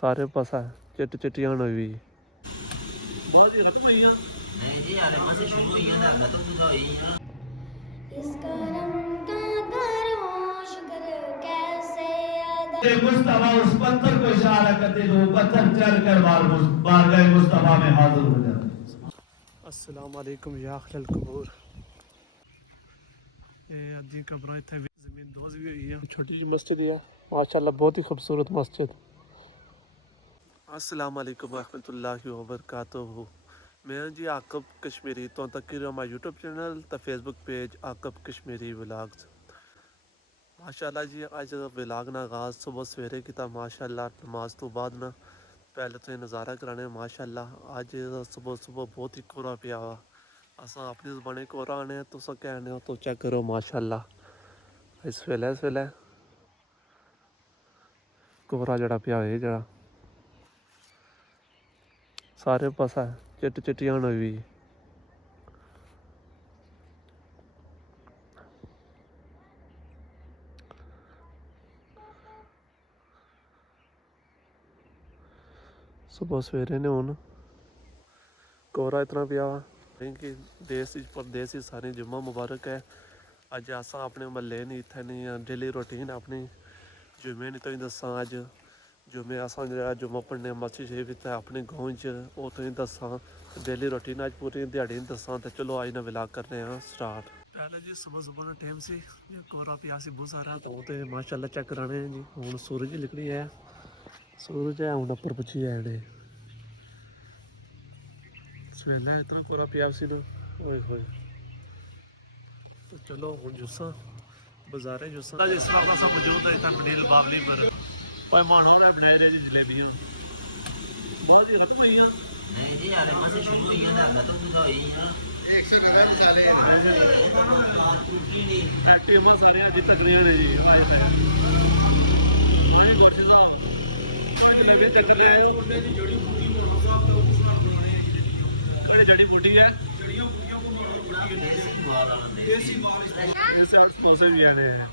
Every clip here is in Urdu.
سارے پاسا چٹ چٹیاں ہوئی بہت ہی ختم ہوئی نہیں جی آلے ماں سے شروع ہوئی ہیں نہ تو پورا ہوئی ہیں اس کرم کا کرو شکر کیسے ادا مصطفیٰ اس پتھر کو اشارہ کرتے جو پتھر چل کر بارگاہ مصطفیٰ میں حاضر ہو جاتا. السلام علیکم یا اہل القبور. یہ ادھی قبریں اتنے زمین دوز بھی ہوئی ہے. چھوٹی جی مسجد ہے ماشاءاللہ بہت ہی خوبصورت مسجد. السلام علیکم ورحمۃ اللہ وبرکاتہ. میں جی عاقب کشمیری تو تک ہمارا یوٹیوب چینل تو فیس بک پیج عاقب کشمیری ولاگز. ماشاءاللہ جی اج ولاگ نا آغاز صبح سویرے کیتا ماشاءاللہ نماز تو بعد نا پہلے تو یہ نظارہ کرانے ماشاءاللہ. اج صبح صبح بہت ہی کورا پیا ہوا. اساں اپنی زبانی کورا آنے تو سا کہنے ہو تو چیک کرو ماشاءاللہ اس ویلے کورا جڑا پیا ہے جڑا سارے پاسا چٹ چٹیاں ہوئی. صبح سویرے نے ہوں کورا اتنا پیا وا کہ دیس پردیس ساری جمعہ مبارک ہے. اج اساں اپنے محلے نہیں اتنے نہیں ڈیلی روٹین اپنی جمعے نہیں تو دساں اج جمعے اساں جمعہ پڑھنے مسجد شریف اپنے گاؤں وہ تو دساں ڈیلی روٹین اج پوری دیہڑی دساں تو چلو اج نا ولاگ کرنے ہاں سٹارٹ. پہلے جی صبح صبح کا ٹائم سی کورا پیا سی بہت سارا تو ماشاءاللہ چیک کرانے جی ہوں سورج نکلی ہے. سورج ہے ہوں اپر پچھی ہے سویلے اتنا کورا پیا سی نا ہوئے ہوئے. تو چلو ہوں جساں بازارے جساں جس وقت اساں موجود ہے اتنا منیل باولی پر پیمانوں نے بنائی رہی جلیبیاں بہت ہی ختم ہوئی ہیں نہیں جی آلے ماں سے شروع ہوئی ہیں نہ تو پورا ہوئی ہیں ٹیماں سارے جی تکڑیاں نے جی ہمارے ہاں جی گوشت صاحب جلیبی چکر رہے ہو جڑی بوٹی ہے ڈوسے بھی آنے ہیں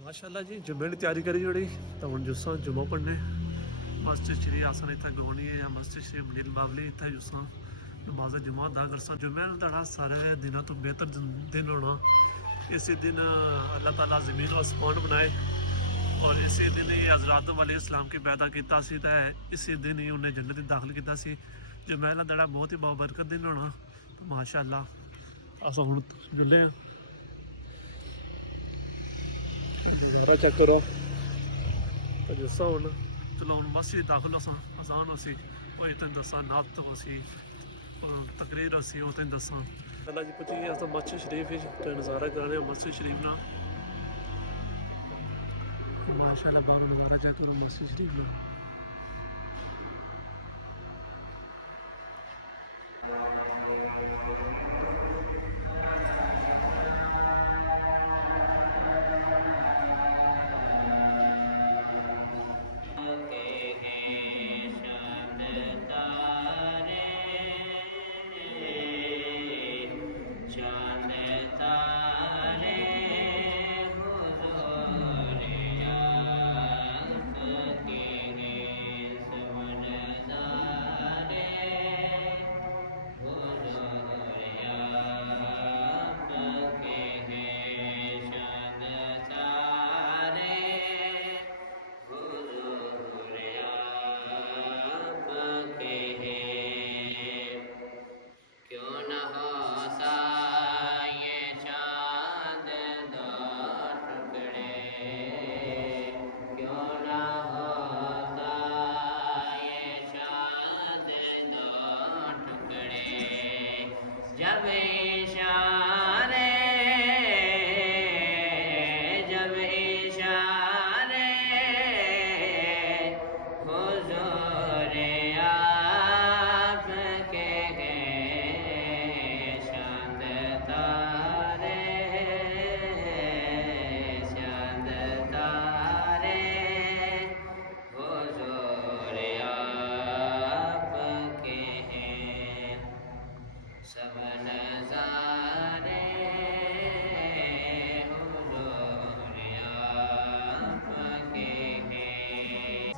ماشاءاللہ جی جمعے کی تیاری کری جوڑی تو ہوں جساں جمعہ پڑھنے مسجد شریف آسان اتنا گونی ہے یا مسجد شریف منیل باولی اتنے جساں نماز جمعہ ادا کرساں. جمعہ تڑا سارے دنوں تو بہتر دن ہونا. اسی دن اللہ تعالیٰ زمین و آسمان بنائے اور اسی دن ہی حضرت آدم علیہ السلام کی پیدا کیتا سی تے اسی دن ہی انہیں جنت داخل کیتا سی. جمعہ کا دڑا بہت ہی بابرکت دن ہونا. تو ماشاءاللہ اساں ہوں جلے نظارہ چیک کرو تو جساں ہوں چلو ہوں مسجد داخل ہوساں اذان ہو سی وہ تین دساں نعت ہو سی تقریر ہو سی وہ تین دساں. اللہ جی پچی گیا مسجد شریف تو نظارہ کرانے مسجد شریف نا ماشاءاللہ باہر نظارہ چیک کرو مسجد شریف نا.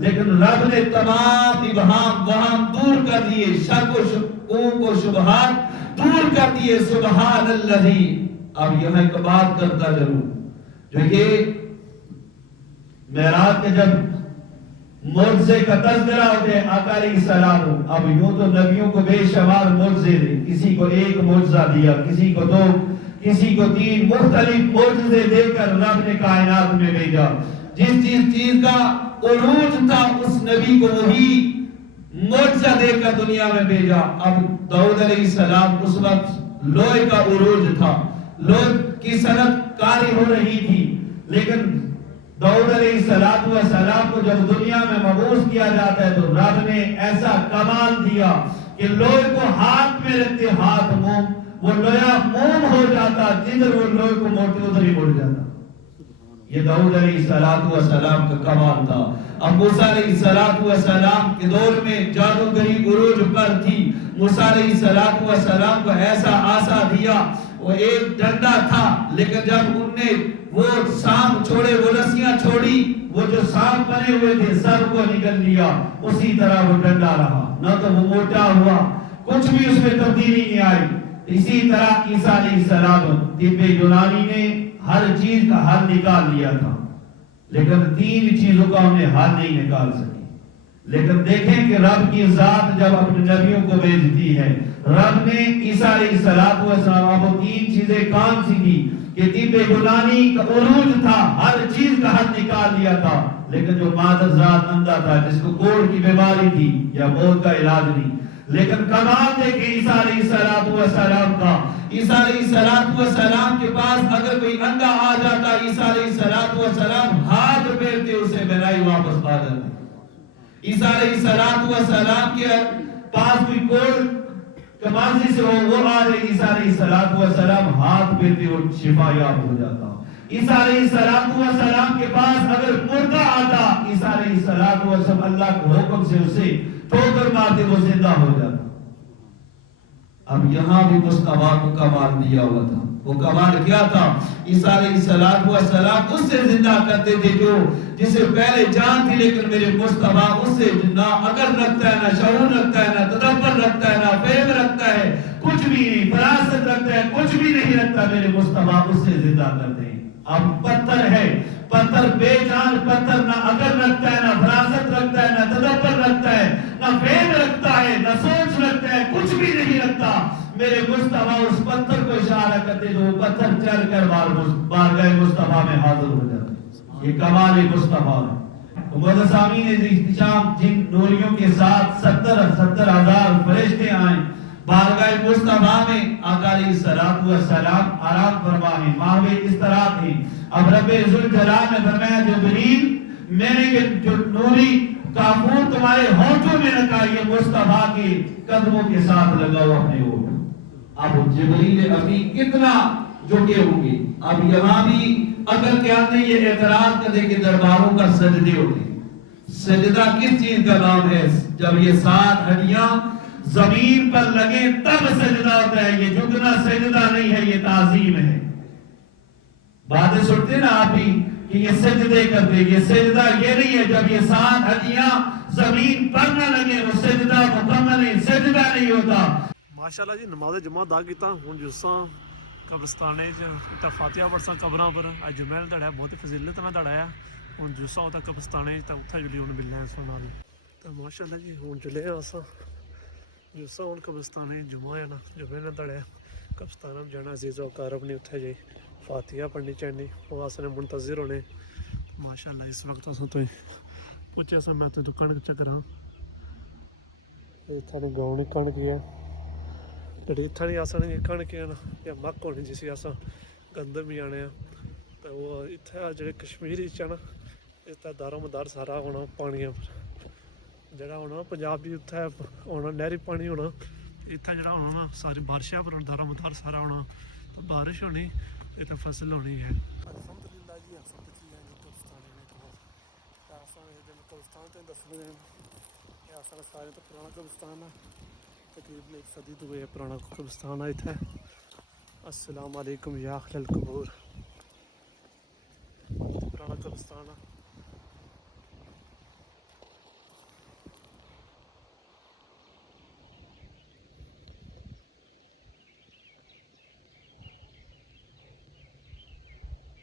لیکن رب نے تمام ابہام وہاں دور کر دیے، شک و شکوک و شبہات دور کر دیے. سبحان الذی. اب یہاں ایک بات کرتا ضرور، جو یہ معراج کے جب معجزے کا تذکرہ ہوتے ہیں آقا علیہ السلام، اب یوں تو نبیوں کو بے شمار معجزے دے، کسی کو ایک معجزہ دیا، کسی کو دو، کسی کو تین، مختلف معجزے دے کر رب نے کائنات میں بھیجا. جس چیز کا عروج تھا اس نبی کو وہی معجزہ دے کر دنیا میں بھیجا. اب داؤد علیہ السلام اس وقت لوہے کا عروج تھا، لوہے کی صنعت کاری ہو رہی تھی، لیکن داؤد علیہ السلام کو جب دنیا میں مبعوث کیا جاتا ہے تو رب نے ایسا کمال دیا کہ لوہے کو ہاتھ میں رکھتے ہاتھ موم، وہ لوہا موم ہو جاتا، جدھر وہ لوہے کو موڑتے ادھر ہی مڑ جاتا. یہ داؤد علیہ السلام کا کمال تھا. اب موسیٰ علیہ السلام کے دور میں جادوگری عروج پر تھی. موسیٰ علیہ السلام کو ایسا عصا دیا، وہ ایک ڈنڈا تھا، لیکن جب ان نے وہ سانپ چھوڑے، وہ رسیاں چھوڑی، وہ جو سانپ بنے ہوئے تھے سب کو نکل لیا، اسی طرح وہ ڈنڈا رہا، نہ تو وہ موٹا ہوا، کچھ بھی اس میں تبدیلی نہیں آئی. اسی طرح عیسیٰ علیہ السلام، طب یونانی نے ہر چیز کا حل نکال لیا تھا، لیکن تین چیزوں کا انہیں حل نہیں نکال سکی. لیکن دیکھیں کہ رب کی ذات جب اپنے نبیوں کو بھیجتی ہے، رب نے عیسیٰ علیہ السلام کو تین چیزیں کون سی تھی کہ طب یونانی کا عروج تھا، ہر چیز کا حل نکال لیا تھا، لیکن جو مادر ذات اندھا تھا، جس کو کوڑ کی بیماری تھی یا موت کا علاج نہیں، لیکن کمال دیکھیں عیسیٰ علیہ السلام کا. عیسیٰ علیہ السلام کے پاس اگر کوئی اندھا آ جاتا، عیسیٰ علیہ السلام ہاتھ پھیرتے اسے بینائی واپس آ جاتی. عیسیٰ علیہ السلام کے پاس کوئی کوڑ کمازی سے وہ آ رہے، عیسیٰ علیہ السلام ہاتھ پھیرتے اور شفا یاب ہو جاتا. عیسیٰ علیہ السلام کے پاس اگر مردہ آتا، عیسیٰ علیہ السلام اللہ کے حکم سے اسے ٹھوکر مارتے وہ زندہ ہو جاتا. اب یہاں بھی مصطفیٰ کو کمال دیا ہوا تھا. وہ کمال کیا تھا؟ عیسیٰ علیہ السلام اس سے زندہ کرتے تھے جو جسے پہلے جان تھی، لیکن میرے مصطفیٰ اس سے نہ عقل رکھتا ہے، نہ شعور رکھتا ہے، نہ تدبر رکھتا ہے، نہ فہم رکھتا ہے، کچھ بھی نہیں، فراست رکھتا ہے، کچھ بھی نہیں رکھتا. میرے مصطفیٰ اس سے زندہ کرتے ہیں. اب پتھر ہے، پتھر بے جان پتھر، نہ عقل رکھتا ہے، نہ فراست رکھتا ہے، نہ تدبر رکھتا ہے، نہ فہم رکھتا ہے، نہ سوچ رکھتا ہے، کچھ بھی نہیں رکھتا. میرے مصطفیٰ اس پتھر کو اشارہ کرتے تو وہ پتھر چل کر بارگاہ مصطفیٰ میں حاضر ہو جاتا. یہ کمال مصطفیٰ ہے. مدسامین احتشام جن نوریوں کے ساتھ 70,000 فرشتے آئیں بارگاہ مصطفیٰ میں، آقا علیہ السلام آرام فرمائیں، ماہوے استراحت ہیں. اب رب ذوالجلال نے فرمایا جبریل، میں نے یہ جو نوری کافور تمہارے ہونٹوں میں رکھا، یہ مصطفیٰ کے قدموں کے ساتھ لگاؤ اپنے ہونٹ. اب جبریل ابھی کتنا جھکے ہوں گے. اب یہاں بھی اگر کیا نے یہ اعتراض کر دے کہ درباروں کا سجدے ہوتے. سجدہ کس چیز کا نام ہے؟ جب یہ 7 ہڈیاں زمین پر لگے تب سجدہ ہوتا ہے. یہ جھکنا سجدہ نہیں ہے، یہ تعظیم ہے. باتیں سنتے نا آپ بھی کہ یہ سجدے کرتے، یہ سجدہ یہ نہیں ہے. جب یہ 7 ہڈیاں زمین پر نہ لگے وہ سجدہ مکمل نہیں، سجدہ نہیں ہوتا. ماشاءاللہ جی نماز جمعہ دا کیتا ہوں جساں قبرستانے چ فاتحہ پڑھساں قبراں پر. اج جمعہ دا ہے بہت فضیلت نال دا ہے. ہن جساں اوتا قبرستانے تے اوتھے جلی ہن ملنا ہے سو نال. تے ماشاءاللہ جی ہن چلے اساں جساں ہن قبرستانے جمعہ ہے نا، جمعہ دا ہے قبرستان جانا عزیز و اقارب نے اوتھے جی فاتحہ پڑھنی چاہنی، وہ اسنے منتظر ہونے. ماشاءاللہ اس وقت اساں تو پوچھے سا میں تو دکان چکر ہاں اتھا نوں گاؤں کھن گیا جڑی اتھا نہیں آسان کھنک نا یا مک ہونی جس آسان گندم بھی آنے تو وہ اتنے جڑے کشمیری نا اس کا دار مدار سارا ہونا پانیاں پر جڑا ہونا پنجاب بھی اتنے ہونا نہری پانی ہونا اتنا جڑا ہونا نا ساری بارشیں پر دار مدار سارا ہونا تو بارش ہونی اتنے فصل ہونی ہے. الحمدللہ جی اصل تو چیز ہے جو قبرستان تو دسنے یہ اصل سارے تو پرانا قبرستان ہے، تقریباً 1 صدی تو یہ پرانا قبرستان ہے اتنے. السلام علیکم یا اہل القبور. پرانا قبرستان ہے.